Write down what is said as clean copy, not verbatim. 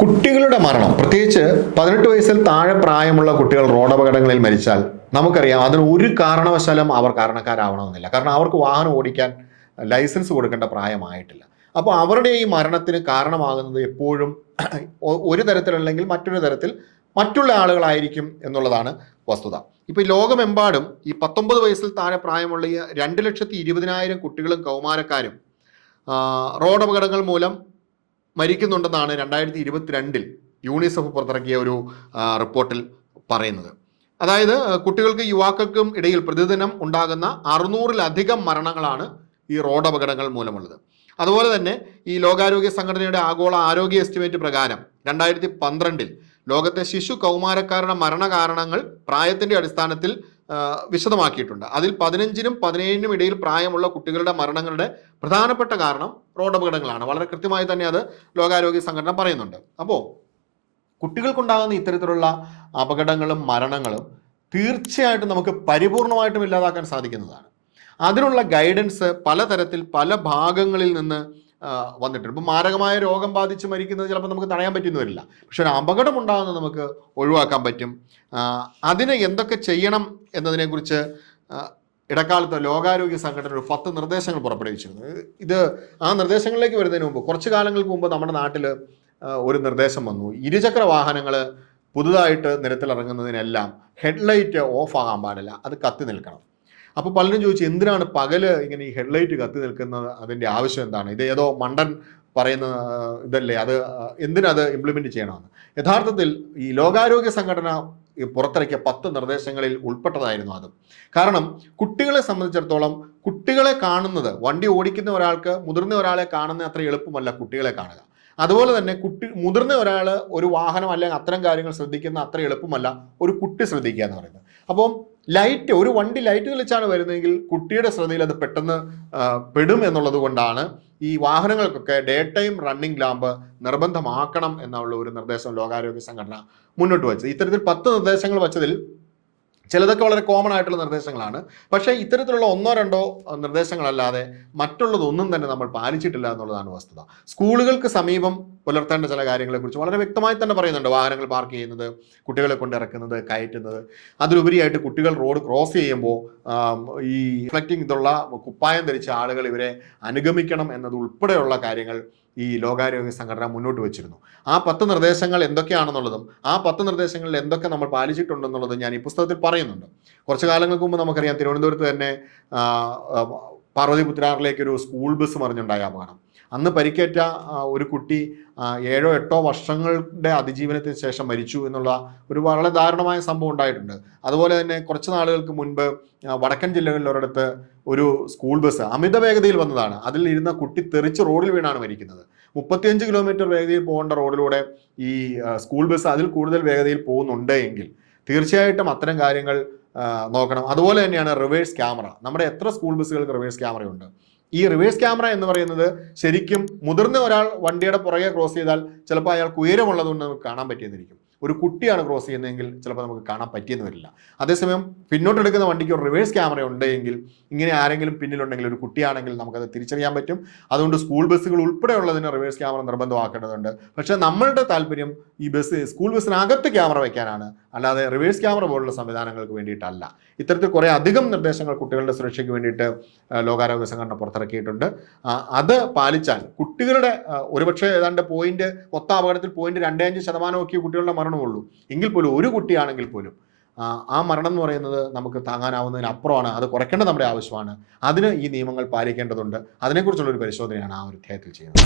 കുട്ടികളുടെ മരണം, പ്രത്യേകിച്ച് 18 വയസ്സിൽ താഴെ പ്രായമുള്ള കുട്ടികൾ റോഡപകടങ്ങളിൽ മരിച്ചാൽ നമുക്കറിയാം അതിന് ഒരു കാരണവശാലും അവർ കാരണക്കാരാവണമെന്നില്ല. കാരണം അവർക്ക് വാഹനം ഓടിക്കാൻ ലൈസൻസ് കൊടുക്കേണ്ട പ്രായമായിട്ടില്ല. അപ്പോൾ അവരുടെ ഈ മരണത്തിന് കാരണമാകുന്നത് എപ്പോഴും ഒരു തരത്തിലല്ലെങ്കിൽ മറ്റൊരു തരത്തിൽ മറ്റുള്ള ആളുകളായിരിക്കും എന്നുള്ളതാണ് വസ്തുത. ഇപ്പോൾ ഈ ലോകമെമ്പാടും ഈ 19 വയസ്സിൽ താഴെ പ്രായമുള്ള ഈ 2,20,000 കുട്ടികളും കൗമാരക്കാരും റോഡപകടങ്ങൾ മൂലം മരിക്കുന്നുണ്ടെന്നാണ് 2022 യൂണിസെഫ് പുറത്തിറക്കിയ ഒരു റിപ്പോർട്ടിൽ പറയുന്നത്. അതായത് കുട്ടികൾക്കും യുവാക്കൾക്കും ഇടയിൽ പ്രതിദിനം ഉണ്ടാകുന്ന 600-ലധികം മരണങ്ങളാണ് ഈ റോഡപകടങ്ങൾ മൂലമുള്ളത്. അതുപോലെ തന്നെ ഈ ലോകാരോഗ്യ സംഘടനയുടെ ആഗോള ആരോഗ്യ എസ്റ്റിമേറ്റ് പ്രകാരം 2012 ലോകത്തെ ശിശു കൗമാരക്കാരുടെ മരണകാരണങ്ങൾ പ്രായത്തിന്റെ അടിസ്ഥാനത്തിൽ വിശദമാക്കിയിട്ടുണ്ട്. അതിൽ 15-നും 17-നും ഇടയിൽ പ്രായമുള്ള കുട്ടികളുടെ മരണങ്ങളുടെ പ്രധാനപ്പെട്ട കാരണം റോഡപകടങ്ങളാണ്. വളരെ കൃത്യമായി തന്നെ അത് ലോകാരോഗ്യ സംഘടന പറയുന്നുണ്ട്. അപ്പോൾ കുട്ടികൾക്കുണ്ടാകുന്ന ഇത്തരത്തിലുള്ള അപകടങ്ങളും മരണങ്ങളും തീർച്ചയായിട്ടും നമുക്ക് പരിപൂർണമായിട്ടും ഇല്ലാതാക്കാൻ സാധിക്കുന്നതാണ്. അതിനുള്ള ഗൈഡൻസ് പലതരത്തിൽ പല ഭാഗങ്ങളിൽ നിന്ന് വന്നിട്ടുണ്ട്. ഇപ്പം മാരകമായ രോഗം ബാധിച്ച് മരിക്കുന്നത് ചിലപ്പോൾ നമുക്ക് തടയാൻ പറ്റുന്നു വരില്ല, പക്ഷെ ഒരു അപകടം ഉണ്ടാകുന്നത് നമുക്ക് ഒഴിവാക്കാൻ പറ്റും. അതിന് എന്തൊക്കെ ചെയ്യണം എന്നതിനെക്കുറിച്ച് ഇടക്കാലത്ത് ലോകാരോഗ്യ സംഘടന ഒരു 10 നിർദ്ദേശങ്ങൾ പുറപ്പെടുവിച്ചിരുന്നു. ആ നിർദ്ദേശങ്ങളിലേക്ക് വരുന്നതിന് മുമ്പ് കുറച്ച് കാലങ്ങൾക്ക് മുമ്പ് നമ്മുടെ നാട്ടിൽ ഒരു നിർദ്ദേശം വന്നു. ഇരുചക്ര വാഹനങ്ങൾ പുതുതായിട്ട് നിരത്തിലിറങ്ങുന്നതിനെല്ലാം ഹെഡ്ലൈറ്റ് ഓഫ് ആകാൻ പാടില്ല, അത് കത്തി നിൽക്കണം. അപ്പോൾ പലരും ചോദിച്ചു, എന്തിനാണ് പകല് ഇങ്ങനെ ഈ ഹെഡ്ലൈറ്റ് കത്തി നിൽക്കുന്നത്, അതിൻ്റെ ആവശ്യം എന്താണ്? ഇത് ഏതോ മണ്ടൻ പറയുന്ന ഇതല്ലേ, അത് എന്തിനത് ഇംപ്ലിമെൻറ്റ് ചെയ്യണമെന്ന്. യഥാർത്ഥത്തിൽ ഈ ലോകാരോഗ്യ സംഘടന പുറത്തിറക്കിയ 10 നിർദ്ദേശങ്ങളിൽ ഉൾപ്പെട്ടതായിരുന്നു അത്. കാരണം കുട്ടികളെ സംബന്ധിച്ചിടത്തോളം കുട്ടികളെ കാണുന്നത്, വണ്ടി ഓടിക്കുന്ന ഒരാൾക്ക് മുതിർന്ന ഒരാളെ കാണുന്ന അത്ര എളുപ്പമല്ല കുട്ടികളെ കാണുക. അതുപോലെ തന്നെ മുതിർന്ന ഒരാൾ ഒരു വാഹനം അല്ലെങ്കിൽ അത്തരം കാര്യങ്ങൾ ശ്രദ്ധിക്കുന്ന അത്ര എളുപ്പമല്ല ഒരു കുട്ടി ശ്രദ്ധിക്കുക എന്ന് പറയുന്നത്. അപ്പം ഒരു വണ്ടി ലൈറ്റ് തെളിച്ചാണ് വരുന്നതെങ്കിൽ കുട്ടിയുടെ ശ്രദ്ധയിൽ അത് പെട്ടെന്ന് പെടും എന്നുള്ളത് കൊണ്ടാണ് ഈ വാഹനങ്ങൾക്കൊക്കെ ഡേ ടൈം റണ്ണിംഗ് ലാമ്പ് നിർബന്ധമാക്കണം എന്നുള്ള ഒരു നിർദ്ദേശം ലോകാരോഗ്യ സംഘടന മുന്നോട്ട് വെച്ചത്. ഇത്തരത്തിൽ 10 നിർദ്ദേശങ്ങൾ വെച്ചതിൽ ചിലതൊക്കെ വളരെ കോമൺ ആയിട്ടുള്ള നിർദ്ദേശങ്ങളാണ്. പക്ഷേ ഇത്തരത്തിലുള്ള 1-2 നിർദ്ദേശങ്ങളല്ലാതെ മറ്റുള്ളതൊന്നും തന്നെ നമ്മൾ പാലിച്ചിട്ടില്ല എന്നുള്ളതാണ് വസ്തുത. സ്കൂളുകൾക്ക് സമീപം പുലർത്തേണ്ട ചില കാര്യങ്ങളെക്കുറിച്ച് വളരെ വ്യക്തമായി തന്നെ പറയുന്നുണ്ട്. വാഹനങ്ങൾ പാർക്ക് ചെയ്യുന്നത്, കുട്ടികളെ കൊണ്ടിറക്കുന്നത്, കയറ്റുന്നത്, അതിലുപരിയായിട്ട് കുട്ടികൾ റോഡ് ക്രോസ് ചെയ്യുമ്പോൾ ഈ റിഫ്ലക്റ്റിംഗ് ഇതുള്ള കുപ്പായം ധരിച്ച ആളുകൾ ഇവരെ അനുഗമിക്കണം എന്നത് ഉൾപ്പെടെയുള്ള കാര്യങ്ങൾ ഈ ലോകാരോഗ്യ സംഘടന മുന്നോട്ട് വെച്ചിരുന്നു. ആ 10 നിർദ്ദേശങ്ങൾ എന്തൊക്കെയാണെന്നുള്ളതും ആ 10 നിർദ്ദേശങ്ങളിൽ എന്തൊക്കെ നമ്മൾ പാലിച്ചിട്ടുണ്ടെന്നുള്ളതും ഞാൻ ഈ പുസ്തകത്തിൽ പറയുന്നുണ്ട്. കുറച്ച് കാലങ്ങൾക്ക് മുമ്പ് നമുക്കറിയാം, തിരുവനന്തപുരത്ത് തന്നെ പാർവതിപുത്രാറിലേക്ക് ഒരു സ്കൂൾ ബസ് മറിഞ്ഞുണ്ടായ അപകടം. അന്ന് പരിക്കേറ്റ ഒരു കുട്ടി 7-8 വർഷങ്ങളുടെ അതിജീവനത്തിന് ശേഷം മരിച്ചു എന്നുള്ള ഒരു വളരെ ദാരുണമായ സംഭവം ഉണ്ടായിട്ടുണ്ട്. അതുപോലെ തന്നെ കുറച്ച് നാളുകൾക്ക് മുൻപ് വടക്കൻ ജില്ലകളിലൊരിടത്ത് ഒരു സ്കൂൾ ബസ് അമിത വേഗതയിൽ വന്നതാണ്. അതിൽ ഇരുന്ന കുട്ടി തെറിച്ച് റോഡിൽ വീണാണ് മരിക്കുന്നത്. 35 കിലോമീറ്റർ വേഗതയിൽ പോകേണ്ട റോഡിലൂടെ ഈ സ്കൂൾ ബസ് അതിൽ കൂടുതൽ വേഗതയിൽ പോകുന്നുണ്ട് എങ്കിൽ തീർച്ചയായിട്ടും അത്തരം കാര്യങ്ങൾ നോക്കണം. അതുപോലെ തന്നെയാണ് റിവേഴ്സ് ക്യാമറ. നമ്മുടെ എത്ര സ്കൂൾ ബസ്സുകൾക്ക് റിവേഴ്സ് ക്യാമറയുണ്ട്? ഈ റിവേഴ്സ് ക്യാമറ എന്ന് പറയുന്നത് ശരിക്കും മുതിർന്ന ഒരാൾ വണ്ടിയുടെ പുറകെ ക്രോസ് ചെയ്താൽ ചിലപ്പോൾ അയാൾക്ക് ഉയരമുള്ളതുകൊണ്ട് നമുക്ക് കാണാൻ പറ്റിയെന്നിരിക്കും. ഒരു കുട്ടിയാണ് ക്രോസ് ചെയ്യുന്നതെങ്കിൽ ചിലപ്പോൾ നമുക്ക് കാണാൻ പറ്റിയെന്ന് വരില്ല. അതേസമയം പിന്നോട്ടെടുക്കുന്ന വണ്ടിക്ക് ഒരു റിവേഴ്സ് ക്യാമറ ഉണ്ടെങ്കിൽ ഇങ്ങനെ ആരെങ്കിലും പിന്നിലുണ്ടെങ്കിൽ ഒരു കുട്ടിയാണെങ്കിൽ നമുക്കത് തിരിച്ചറിയാൻ പറ്റും. അതുകൊണ്ട് സ്കൂൾ ബസ്സുകൾ ഉൾപ്പെടെയുള്ളതിന് റിവേഴ്സ് ക്യാമറ നിർബന്ധമാക്കേണ്ടതുണ്ട്. പക്ഷേ നമ്മളുടെ താല്പര്യം ഈ സ്കൂൾ ബസ്സിനകത്ത് ക്യാമറ വയ്ക്കാനാണ്, അല്ലാതെ റിവേഴ്സ് ക്യാമറ പോലുള്ള സംവിധാനങ്ങൾക്ക് വേണ്ടിയിട്ടല്ല. ഇത്തരത്തിൽ കുറേ അധികം നിർദ്ദേശങ്ങൾ കുട്ടികളുടെ സുരക്ഷയ്ക്ക് വേണ്ടിയിട്ട് ലോകാരോഗ്യ സംഘടന പുറത്തിറക്കിയിട്ടുണ്ട്. അത് പാലിച്ചാൽ കുട്ടികളുടെ ഒരുപക്ഷെ ഏതാണ്ട് മൊത്തം അപകടത്തിൽ 0.25% കുട്ടികളുടെ മരണമുള്ളൂ എങ്കിൽ പോലും, ഒരു കുട്ടിയാണെങ്കിൽ പോലും ആ മരണം എന്ന് പറയുന്നത് നമുക്ക് താങ്ങാനാവുന്നതിനപ്പുറമാണ്. അത് കുറയ്ക്കേണ്ടത് നമ്മുടെ ആവശ്യമാണ്. അതിന് ഈ നിയമങ്ങൾ പാലിക്കേണ്ടതുണ്ട്. അതിനെക്കുറിച്ചുള്ളൊരു പരിശോധനയാണ് ആ ഒരു അധ്യായത്തിൽ ചെയ്യുന്നത്.